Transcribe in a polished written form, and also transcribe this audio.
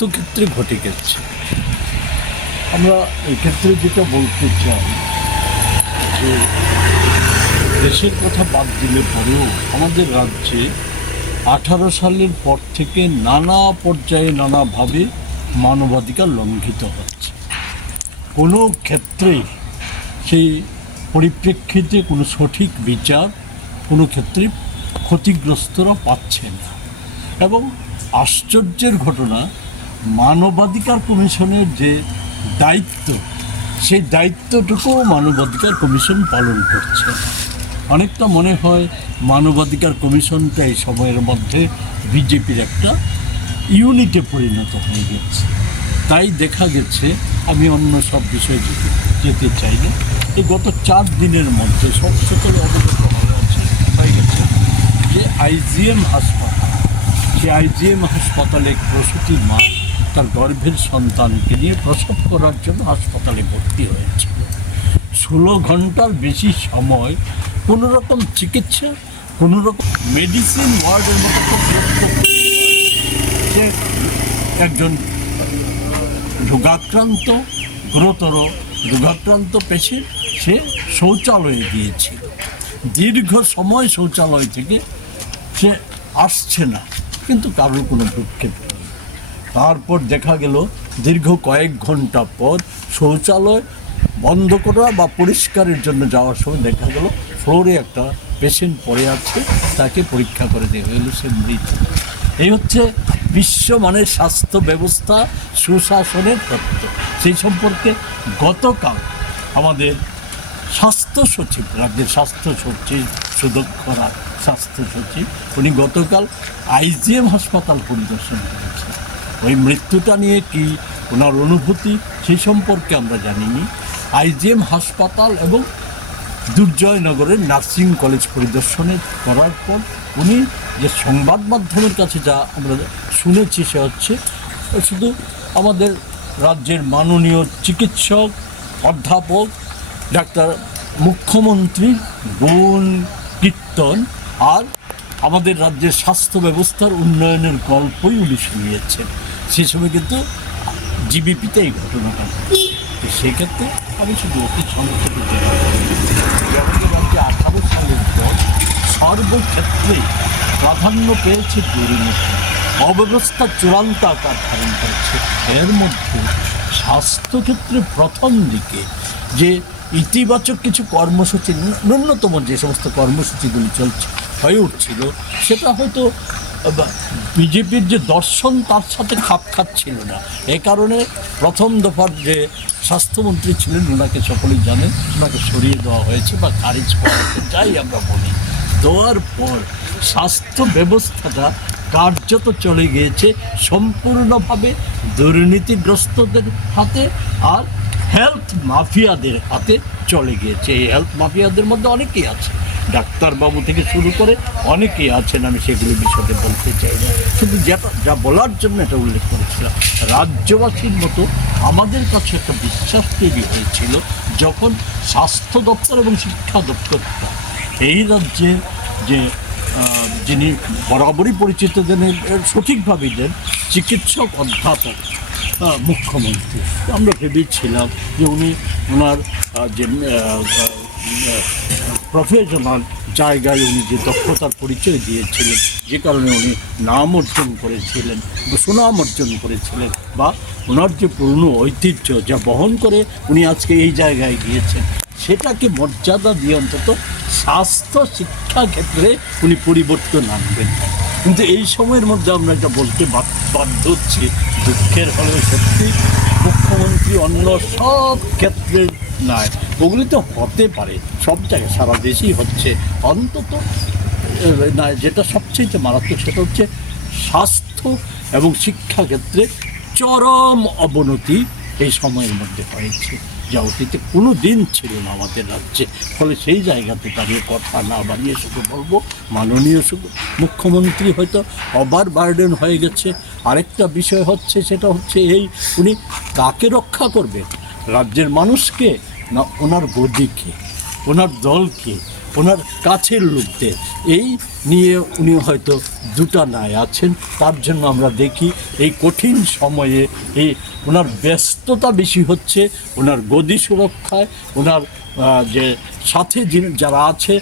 স্বাস্থ্যক্ষেত্রে ঘটে গেছে। আমরা এক্ষেত্রে যেটা বলতে চাই যে দেশের কথা বাদ দিলে পরেও আমাদের রাজ্যে 18 সালের পর থেকে নানা পর্যায়ে নানাভাবে মানবাধিকার লঙ্ঘিত হচ্ছে। কোনো ক্ষেত্রেই সেই পরিপ্রেক্ষিতে কোনো সঠিক বিচার কোনো ক্ষেত্রে ক্ষতিগ্রস্তরা পাচ্ছে না। এবং আশ্চর্যের ঘটনা, মানবাধিকার কমিশনের যে দায়িত্ব, সেই দায়িত্বটুকু মানবাধিকার কমিশন পালন করছে। অনেকটা মনে হয় মানবাধিকার কমিশনটা এই সময়ের মধ্যে বিজেপির একটা ইউনিটে পরিণত হয়ে গেছে। তাই দেখা গেছে, আমি অন্য সব বিষয়ে যেতে চাই না, এই গত 4 দিনের মধ্যে সব সকলে অবগত হয়ে গেছে যে আইজিএম হাসপাতাল, সেই আইজিএম হাসপাতালে এক প্রসূতি মা তার গর্ভের সন্তানকে নিয়ে প্রসব করার জন্য হাসপাতালে ভর্তি হয়েছিল। 16 ঘন্টার বেশি সময় কোনো রকম চিকিৎসা, কোনো রকম মেডিসিন ওয়ার্ডের মতো সে একজন রোগাক্রান্ত, গুরুতর রোগাক্রান্ত পেশেন্ট, সে শৌচালয়ে গিয়েছিল। দীর্ঘ সময় শৌচালয় থেকে সে আসছে না, কিন্তু কারোর কোনো ভ্রুক্ষেপ নেই। তারপর দেখা গেল দীর্ঘ কয়েক ঘন্টা পর শৌচালয় বন্ধ করা বা পরিষ্কারের জন্য যাওয়ার সময় দেখা গেল ফ্লোরে একটা পেশেন্ট পড়ে আছে, তাকে পরীক্ষা করে দেওয়া গেল, সে মৃত। এই হচ্ছে বিশ্বমানের স্বাস্থ্য ব্যবস্থা, সুশাসনের তত্ত্ব। সেই সম্পর্কে গতকাল আমাদের স্বাস্থ্য সচিব, রাজ্যের স্বাস্থ্য সচিব, সুদক্ষ স্বাস্থ্য সচিব, উনি গতকাল আইজিএম হাসপাতাল পরিদর্শন করেছেন। ওই মৃত্যুটা নিয়ে কি ওনার অনুভূতি, সেই সম্পর্কে আমরা জানিনি। আইজিএম হাসপাতাল এবং দুর্জয়নগরের নার্সিং কলেজ পরিদর্শনে করার পর উনি যে সংবাদ মাধ্যমের কাছে যা আমরা শুনেছি, সে হচ্ছে শুধু আমাদের রাজ্যের মাননীয় চিকিৎসক, অধ্যাপক, ডাক্তার মুখ্যমন্ত্রীর গুণ কীর্তন আর আমাদের রাজ্যের স্বাস্থ্য ব্যবস্থার উন্নয়নের গল্পই উনি শুনিয়েছেন। সে সময় কিন্তু জিবিপিতে এই ঘটনাটা, সেক্ষেত্রে আমি শুধু অতি সংক্ষেপে আমাদের রাজ্যে 18 সালের পর সর্বক্ষেত্রেই প্রাধান্য পেয়েছে দুর্নীতি, অব্যবস্থা চূড়ান্ত আকার ধারণ করেছে। এর মধ্যে স্বাস্থ্যক্ষেত্রে প্রথম দিকে যে ইতিবাচক কিছু কর্মসূচি, ন্যূনতম যে সমস্ত কর্মসূচিগুলি হয়ে উঠছিল, সেটা হয়তো বিজেপির যে দর্শন তার সাথে খাপ খাচ্ছিল না। এ কারণে প্রথম দফার যে স্বাস্থ্যমন্ত্রী ছিলেন, ওনাকে সকলেই জানেন, ওনাকে সরিয়ে দেওয়া হয়েছে বা খারিজ করা হয়েছে, যাই আমরা বলি। দেওয়ার পর স্বাস্থ্য ব্যবস্থাটা কার্যত চলে গিয়েছে সম্পূর্ণভাবে দুর্নীতিগ্রস্তদের হাতে আর হেলথ মাফিয়াদের হাতে চলে গিয়েছে। এই হেলথ মাফিয়াদের মধ্যে অনেকেই আছে, ডাক্তারবাবু থেকে শুরু করে অনেকেই আছেন, আমি সেগুলো বিষয়ে বলতে চাই না। শুধু যা বলার জন্য এটা উল্লেখ করেছিলাম, রাজ্যবাসীর মতো আমাদের কাছে একটা বিশ্বাস তৈরি হয়েছিল যখন স্বাস্থ্য দপ্তর এবং শিক্ষা দপ্তর, এই রাজ্যে যে যিনি বরাবরই পরিচিত দেন, সঠিকভাবেই দেন, চিকিৎসক, অধ্যাপক, মুখ্যমন্ত্রী, আমরা ভেবেছিলাম যে ওনার যে প্রফেশনাল জায়গায় উনি যে দক্ষতার পরিচয় দিয়েছিলেন, যে কারণে উনি নাম অর্জন করেছিলেন, সুনাম অর্জন করেছিলেন, বা ওনার যে পুরনো ঐতিহ্য যা বহন করে উনি আজকে এই জায়গায় গিয়েছেন, সেটাকে মর্যাদা দিয়ে অন্তত স্বাস্থ্য শিক্ষা ক্ষেত্রে উনি পরিবর্তন আনবেন। কিন্তু এই সময়ের মধ্যে আমরা এটা বলতে বাধ্য হচ্ছি, দুঃখের হলেও সত্যি, মুখ্যমন্ত্রী অন্য সব ক্ষেত্রে নয়, ওগুলি তো হতে পারে সব জায়গায়, সারা দেশেই হচ্ছে, অন্তত না, যেটা সবচেয়ে মারাত্মক সেটা হচ্ছে স্বাস্থ্য এবং শিক্ষা ক্ষেত্রে চরম অবনতি এই সময়ের মধ্যে হয়েছে, যা অতীতে কোনো দিন ছিল না আমাদের রাজ্যে। ফলে সেই জায়গাতে দাঁড়িয়ে কথা না বাড়িয়ে শুধু বলবো, মাননীয় মুখ্যমন্ত্রী হয়তো ওভার বার্ডেন হয়ে গেছে। আরেকটা বিষয় হচ্ছে, সেটা হচ্ছে এই, উনি কাকে রক্ষা করবেন, রাজ্যের মানুষকে না ওনার গদিকে, ওনার দলকে, ওনার কাছের লোকদের, এই নিয়ে উনি হয়তো দুটা নাই আছেন। তার জন্য আমরা দেখি এই কঠিন সময়ে এই ওনার ব্যস্ততা বেশি হচ্ছে, ওনার গদি সুরক্ষায়, ওনার যে সাথে যারা আছে